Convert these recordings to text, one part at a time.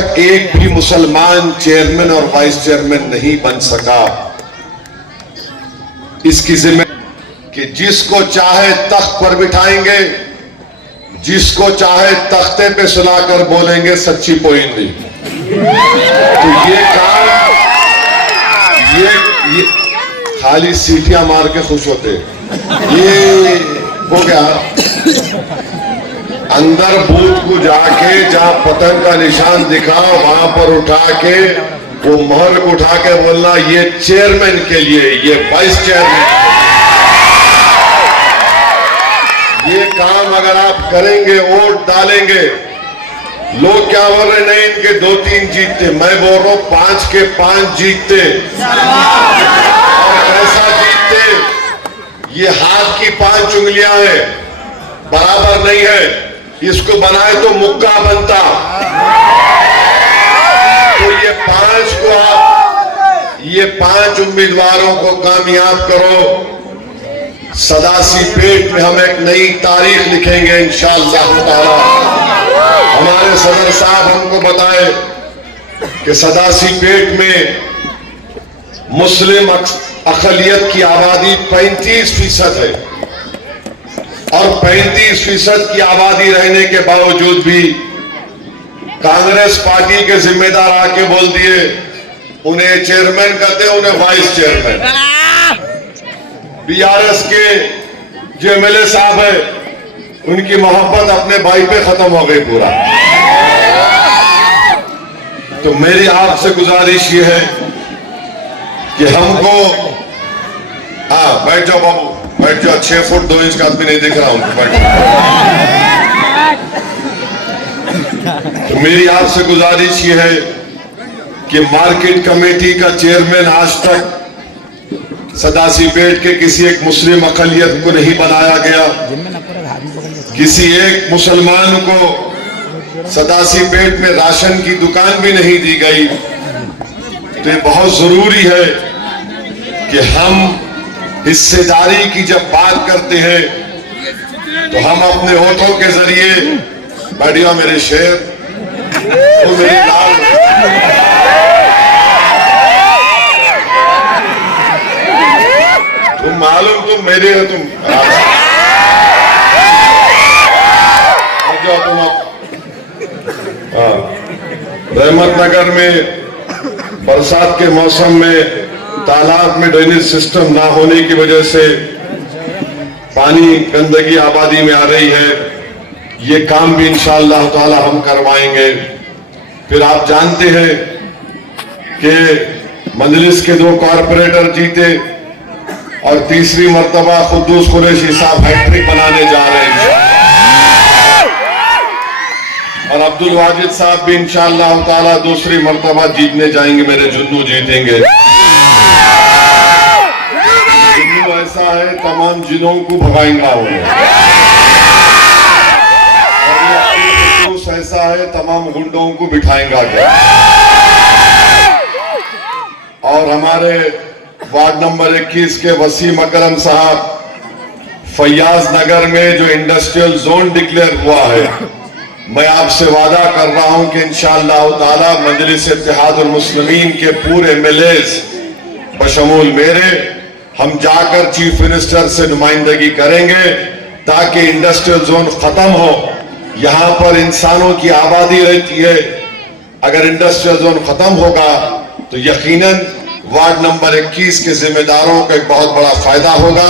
तक एक भी मुसलमान चेयरमैन और वाइस चेयरमैन नहीं बन सका। इसकी जिम्मेदारी कि जिसको चाहे तख्त पर बिठाएंगे, जिसको चाहे तख्ते पे सुलाकर बोलेंगे सच्ची पोइंदी। तो ये काम ये खाली सीटियां मार के खुश होते, ये हो गया। अंदर बूथ को जाके जहां पतंग का निशान दिखा वहां पर उठा के वो मोहर को उठा के बोलना ये चेयरमैन के लिए, ये वाइस चेयरमैन। ये काम अगर आप करेंगे, वोट डालेंगे, लोग क्या बोल रहे नहीं इनके 2-3 जीतते, मैं बोल रहा हूं 5 के 5 जीतते। और कैसा जीतते? ये हाथ की 5 उंगलियां हैं, बराबर नहीं है। इसको बनाए तो मुक्का बनता। तो ये 5 उम्मीदवारों को कामयाब करो। सदासी पेट में हम एक नई तारीख लिखेंगे इंशाअल्लाह ताला। हमारे सदर साहब हमको बताए कि सदासी पेट में मुस्लिम अक़लियत की आबादी 35% है और 35% की आबादी रहने के बावजूद भी कांग्रेस पार्टी के जिम्मेदार आके बोल दिए उन्हें चेयरमैन कहते हैं, उन्हें वाइस चेयरमैन। बीआरएस के जो एमएलए साहब है उनकी मोहब्बत अपने भाई पे खत्म हो गई पूरा। तो मेरी आपसे गुजारिश ये है कि हमको बैठ जाओ बाबू, बैठ जाओ। 6 फुट 2 इंच का आदमी नहीं दिख रहा उनको, बैठ जाओ। तो मेरी आपसे गुजारिश ये है कि मार्केट कमेटी का चेयरमैन आज तक सदासी पेट के किसी एक मुस्लिम अक़लियत को नहीं बनाया गया, किसी एक मुसलमान को सदासी पेट में राशन की दुकान भी नहीं दी गई। तो ये बहुत जरूरी है कि हम हिस्सेदारी की जब बात करते हैं तो हम अपने वोटों के जरिए, बढ़िया मेरे शेर, तो मेरे लाल, तुम मालूम तुम मेरे हो, तुम जाओ तुम आप। रहमत नगर में बरसात के मौसम में तालाब में ड्रेनेज सिस्टम ना होने की वजह से पानी गंदगी आबादी में आ रही है। ये काम भी इंशाअल्लाह ताला हम करवाएंगे। फिर आप जानते हैं कि मजलिस के 2 कॉरपोरेटर जीते और तीसरी मर्तबा खुद्दूस कुरैशी साहब हैट्रिक बनाने जा रहे हैं और अब्दुल वाजिद साहब भी इंशाअल्लाह ताला दूसरी मर्तबा जीतने जाएंगे। मेरे जुन्नू जीतेंगे। जुन्नू ऐसा है तमाम जिनों को भगाएंगा वो, ऐसा है तमाम गुंडों को बिठाएंगा क्या। और हमारे वार्ड नंबर 21 के वसीम अकरम साहब फैयाज नगर में जो इंडस्ट्रियल जोन डिक्लेयर हुआ है, मैं आपसे वादा कर रहा हूं कि इंशाअल्लाह ताला मजलिस इत्तेहादुल मुस्लिमीन के पूरे एमएलएज बशमूल मेरे, हम जाकर चीफ मिनिस्टर से नुमाइंदगी करेंगे ताकि इंडस्ट्रियल जोन खत्म हो। यहां पर इंसानों की आबादी रहती है, अगर इंडस्ट्रियल जोन खत्म होगा तो यकीनन वार्ड नंबर 21 के जिम्मेदारों को एक बहुत बड़ा फायदा होगा।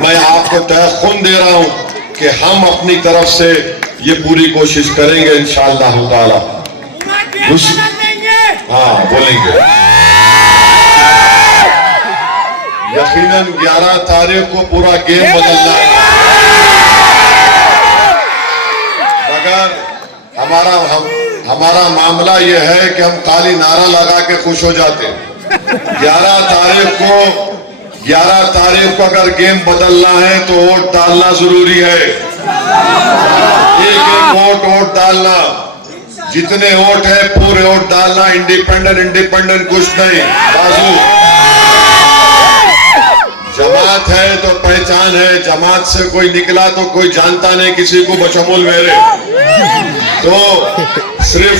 मैं आपको तयख्खुन दे रहा हूं कि हम अपनी तरफ से ये पूरी कोशिश करेंगे इंशाअल्लाह ताला। हाँ बोलेंगे। यकीनन 11 तारीख को पूरा गेम बदलना है। अगर हमारा मामला ये है कि हम खाली नारा लगा के खुश हो जाते। 11 तारीख को अगर गेम बदलना है तो वोट डालना जरूरी है। एक वोट डालना, जितने वोट है पूरे वोट डालना। इंडिपेंडेंट कुछ नहीं। बाजू जमात है तो पहचान है, जमात से कोई निकला तो कोई जानता नहीं किसी को बशमूल मेरे। तो सिर्फ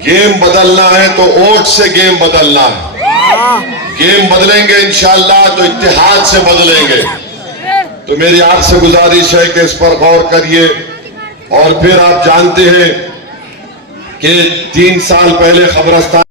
गेम बदलना है तो वोट से गेम बदलना है। गेम बदलेंगे इंशाअल्लाह तो इत्तेहाद से बदलेंगे। तो मेरी आपसे गुजारिश है कि इस पर गौर करिए। और फिर आप जानते हैं कि 3 साल पहले खबरस्तान